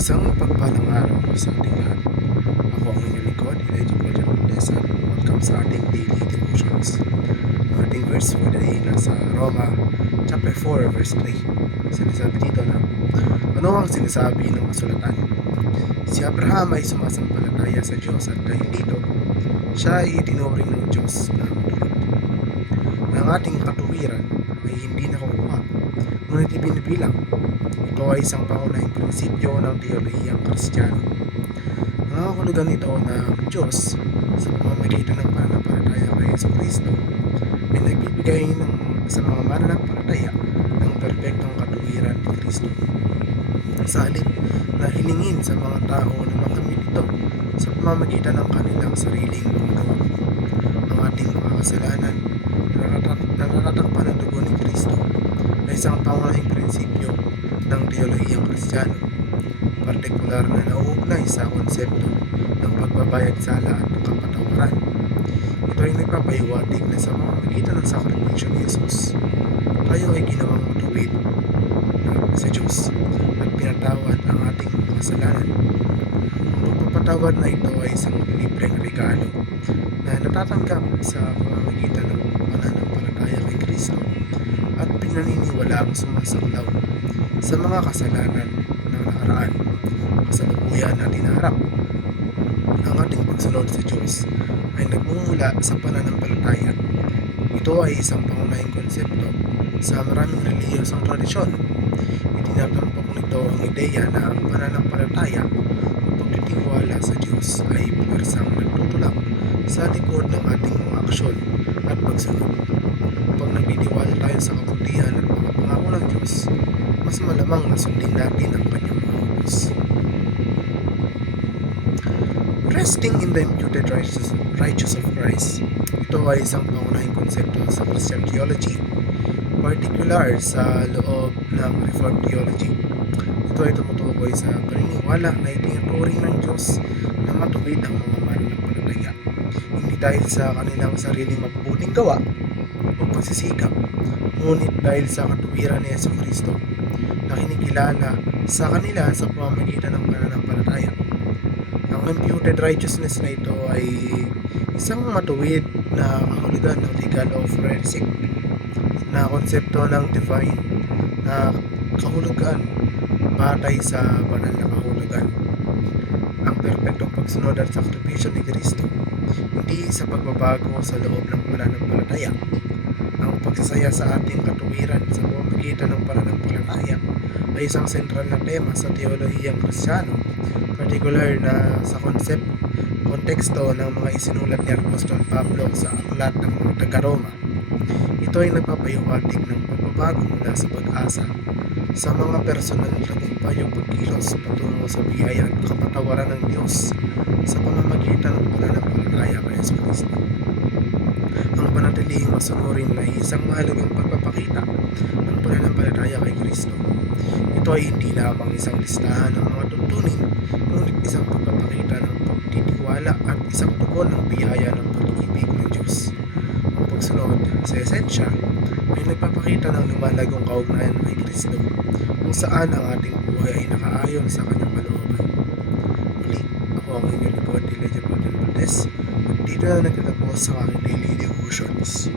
Isang mapagpalang araw sa ating lahat. Ako ang inyong lingkod, Elijah Roger Valdez, at welcome sa ating daily devotions. Ang ating verse for the day nasa Roma chapter 4 verse 3. Sinasabi dito na, ano ang sinasabi ng kasulatan? Si Abraham ay sumasampalataya sa Diyos at dahil dito, siya ay itinuring ng Diyos na matulad. Ang ating katuwiran ay hindi nakukuha, ngunit ibinibilang. Ito ay isang pangunahing prinsipyo ng teolohiyang Kristiyano. Nangangahulugan nito na ang Diyos sa pamamagitan ng pananampalataya kay Jesucristo ay nagbibigay sa mga mananampalataya ng perpektong katuwiran ni Kristo. Sa halip na hilingin sa mga tao na makamit ito sa pamamagitan ng kanilang sariling mga gawa. Ang ating mga kasalanan na natatakpan ng dugo ni Kristo ay isang pangunahing prinsipyo ng teolohiyang Kristiyano, partikular na nauugnay sa konsepto ng pagbabayad sala at kapatawaran. Ito ay nagpapahiwatig na sa pamamagitan ng sakripisyo ni Jesus, tayo ay ginawang matuwid sa Diyos at pinatawad ang ating mga kasalanan. Ang pagpapatawad na ito ay isang libreng regalo na natatanggap sa pamamagitan ng pananampalataya kay Kristo at pinaniniwala ang sumasaklaw sa mga kasalanan ng nakaraan, kasalukuyan at hinaharap. Ang ating pagsunod sa Diyos ay nagmumula sa pananampalataya. Ito ay isang pangunahing konsepto sa maraming relihiyosong tradisyon. Itinatampok nito ang ideya na ang pananampalataya o pagtitiwala sa Diyos ay puwersang nagtutulak sa likod ng ating mga aksyon at pagsunod. Pag nagtitiwala tayo sa kabutihan at mga pangako ng Diyos, mas malamang na sundin natin ang kanyang mga utos. Resting in the imputed righteousness of Christ. Ito ay isang pangunahing konsepto sa Christian theology, particular sa loob ng Reformed theology. Ito ay tumutukoy sa paniniwala na itinuturing ng Diyos na matuwid ang mga mananampalataya, hindi dahil sa kanilang sariling mabubuting gawa o pagsisikap, ngunit dahil sa katuwiran ni Jesucristo na kinikilala sa kanila sa pamamagitan ng pananampalataya. Ang imputed righteousness na ito ay isang matuwid na kahulugan ng legal o forensic na konsepto ng divine na kahulugan batay sa banal na kahulugan. Ang perpektong pagsunod at sakripisyo ni Kristo, hindi sa pagbabago sa loob ng pananampalataya. Ang pagsasaya sa ating katuwiran sa pamamagitan ng pananampalataya ay isang sentral na tema sa teolohiyang Kristiyano, particular na sa konteksto ng mga isinulat ni Apostol Pablo sa aklat ng mga taga-Roma. Ito ay nagpapahiwatig ng pagbabago mula sa pag-asa sa mga personal na tagumpay o pagkilos patungo sa biyaya at kapatawaran ng Diyos sa pamamagitan ng pananampalataya kay Jesucristo. Ang panatiling masunurin ay isang mahalagang pagpapakita ng pananampalataya kay Kristo. Ito ay hindi lamang isang listahan ng mga tuntunin, ngunit isang pagpapakita ng pagtitiwala at isang tugon ng biyaya ng pag-ibig ng Diyos. Ang pagsunod sa esensya ay nagpapakita ng lumalagong kaugnayan kay Kristo, kung saan ang ating buhay ay nakaayon sa kanyang kalooban. Muli, ako ang inyong lingkod, Elijah Roger Valdez, at dito na nagtatapos sa aking daily devotions.